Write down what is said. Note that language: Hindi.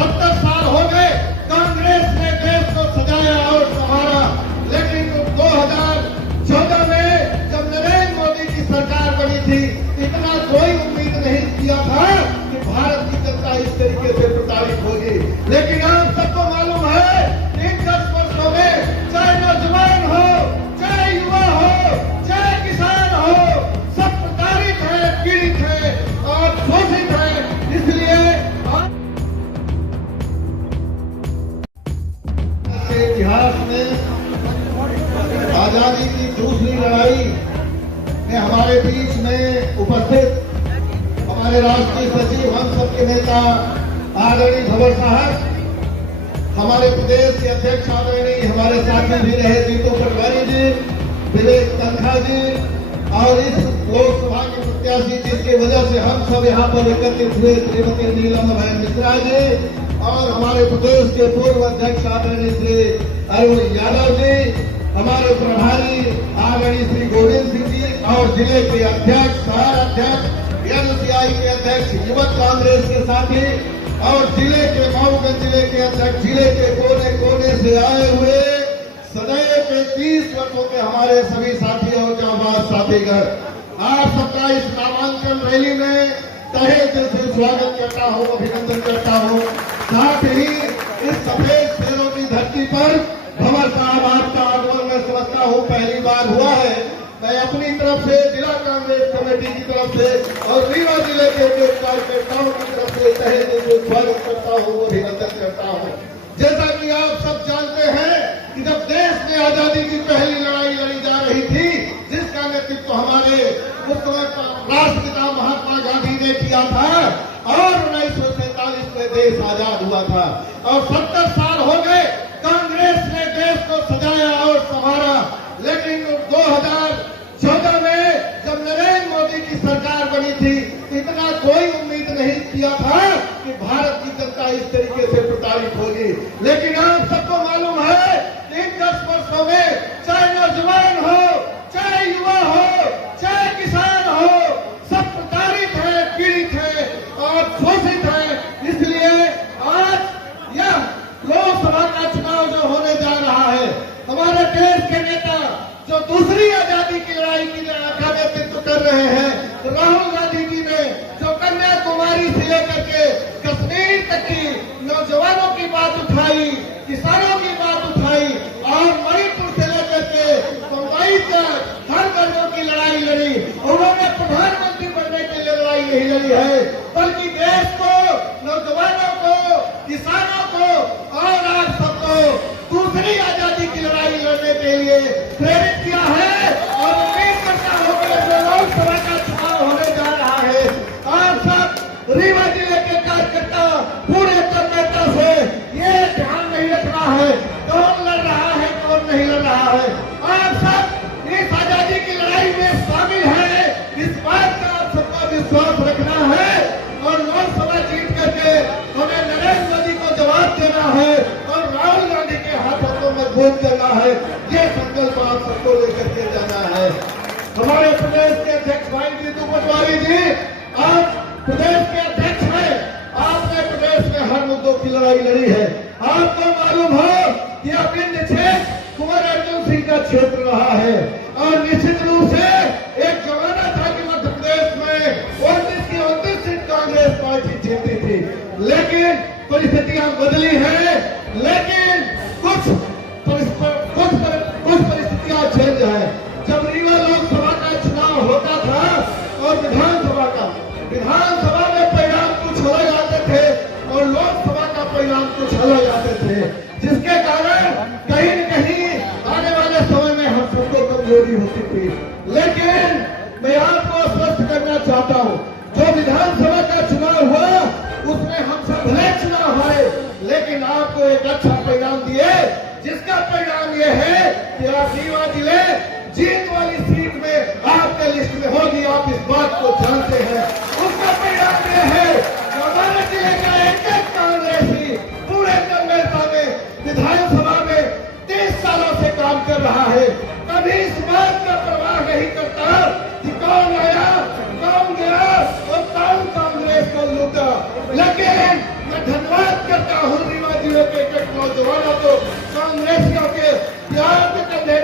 70 साल हो गए कांग्रेस ने देश को सजाया और संभाला, लेकिन 2014 में जब नरेंद्र मोदी की सरकार बनी थी, इतना कोई उम्मीद नहीं किया था कि भारत की जनता इस तरीके से प्रताड़ित होगी। लेकिन आप सबको मालूम है इन 10 वर्षों में चाहे नौजवान हो, चाहे युवा हो, चाहे किसान हो, सब प्रताड़ित है, पीड़ित है और शोषित है। इसलिए इतिहास में आजादी की दूसरी लड़ाई में हमारे बीच में उपस्थित हमारे राष्ट्रीय सचिव, हम सबके नेता आदरणीय धवर साहब, हमारे प्रदेश के अध्यक्ष आदरणीय हमारे साथी भी रहे जीतू पटवारी जी, विवेक तनखा जी, और इस लोकसभा के प्रत्याशी जिसकी वजह से हम सब यहाँ पर एकत्रित हुए, श्रीमती नीलम मिश्रा जी, और हमारे प्रदेश के पूर्व अध्यक्ष आदरणीय श्री अरुण यादव जी, हमारे प्रभारी आदरणीय श्री गोविंद सिंह जी, और जिले के अध्यक्ष, शहर अध्यक्ष, एनसीआई के अध्यक्ष, युवक कांग्रेस के साथी, और जिले के मऊगंज जिले के अध्यक्ष, जिले के कोने कोने से आए हुए सदैव के 30 वर्षों के हमारे सभी साथी और जांबाज साथीगण, आप सबका इस नामांकन रैली में तहे दिल से स्वागत करता हूँ, अभिनंदन करता हूँ। साथ ही इस सफेद शेरों की धरती पर भंवर साहब आपका आगमन मैं समझता हूँ पहली बार हुआ है। मैं अपनी तरफ से, जिला कांग्रेस कमेटी की तरफ से और रीवा जिले के कार्यकर्ताओं की तरफ से तहे दिल से स्वागत करता हूँ, अभिनंदन करता हूँ। जैसा कि आप सब जानते हैं कि जब देश में आजादी की पहली लड़ाई लड़ी जा रही थी, जिसका नेतृत्व हमारे उस समय राष्ट्रपिता महात्मा गांधी ने किया था, और 1947 में देश आजाद हुआ था, और 70 साल हो गए कांग्रेस ने देश को सजाया और संभाला, लेकिन 2014 में जब नरेंद्र मोदी की सरकार बनी थी, इतना कोई उम्मीद नहीं किया था कि भारत की जनता इस तरीके से प्रताड़ित होगी। लेकिन आप सबको मालूम है इन 10 वर्षों में चाहे नौजवान हो, चाहे युवा हो, चाहे किसान हो, सब प्रताड़ित है, पीड़ित है और शोषित है। इसलिए आज यह लोकसभा का चुनाव जो होने जा रहा है, हमारे देश के नेता जो दूसरी आजादी की लड़ाई का नेतृत्व कर रहे हैं, राहुल गांधी जी ने जो कन्याकुमारी से लेकर के कश्मीर तक की नौजवानों की बात उठाई, किसानों की बात उठाई, और मणिपुर से लेकर के मुंबई तक हर वर्गों की लड़ाई लड़ी। उन्होंने प्रधानमंत्री बनने के लिए लड़ाई नहीं लड़ी है, बल्कि देश को, नौजवानों को, किसानों को और आप सबको दूसरी आजादी की लड़ाई लड़ने के लिए प्रेरित किया है। और उम्मीद करता हूं कि जो लोकसभा का चुनाव होने जा रहा है, आप सब रीवा जिले के कार्यकर्ता पूरे तन्मयता से ये ध्यान नहीं रखना है कौन लड़ रहा है, कौन नहीं लड़ रहा है। आप सब इस आजादी की लड़ाई में शामिल है, इस बात का आप सबका विश्वास रखना है, और लोकसभा जीत करके हमें नरेंद्र मोदी को जवाब देना है और राहुल गांधी के हाथों को मजबूत करना है। ये संकल्प आप सबको लेकर के जाना है। हमारे प्रदेश के अध्यक्ष भाई जीतू पटवारी जी, आप प्रदेश के अध्यक्ष हैं, आपने प्रदेश में हर मुद्दों की लड़ाई लड़ी है। आपको मालूम हो कि अभिन्न क्षेत्र कुंवर अर्जुन सिंह का क्षेत्र रहा है, और निश्चित रूप से एक जमाना था कि मध्य प्रदेश में 29 सीट कांग्रेस पार्टी जीती थी, लेकिन परिस्थितियां बदली हैं। लेकिन कुछ परिस्थितियां चेंज है। जब रीवा लोकसभा का चुनाव होता था और विधानसभा में परिणाम कुछ अलग आते थे और लोकसभा का परिणाम कुछ अलग आते थे, जिसके कारण कहीं न कहीं आने वाले समय में हम सबको कमजोरी होती थी। लेकिन मैं आपको स्पष्ट करना चाहता हूं, जो विधानसभा का चुनाव हुआ उसमें हम सब भले चुनाव हारे, लेकिन आपको एक अच्छा परिणाम दिए, जिसका परिणाम यह है कि आप रीवा जिले जीत वाली सीट में आपके लिस्ट में होगी। आप इस बात को जानते हैं। उसका परिणाम यह है कि हमारे जिले का एक कांग्रेसी पूरे तन्मयता में विधानसभा में 30 सालों से काम कर रहा है। कभी इस बात का परवाह नहीं करता कि कौन आया, कौन गया और कौन कांग्रेस को लूटा। लेकिन कारण मैं धन्यवाद करता हूँ रीवा जिले के एक नौजवानों को, कांग्रेसियों के प्यार के कंधे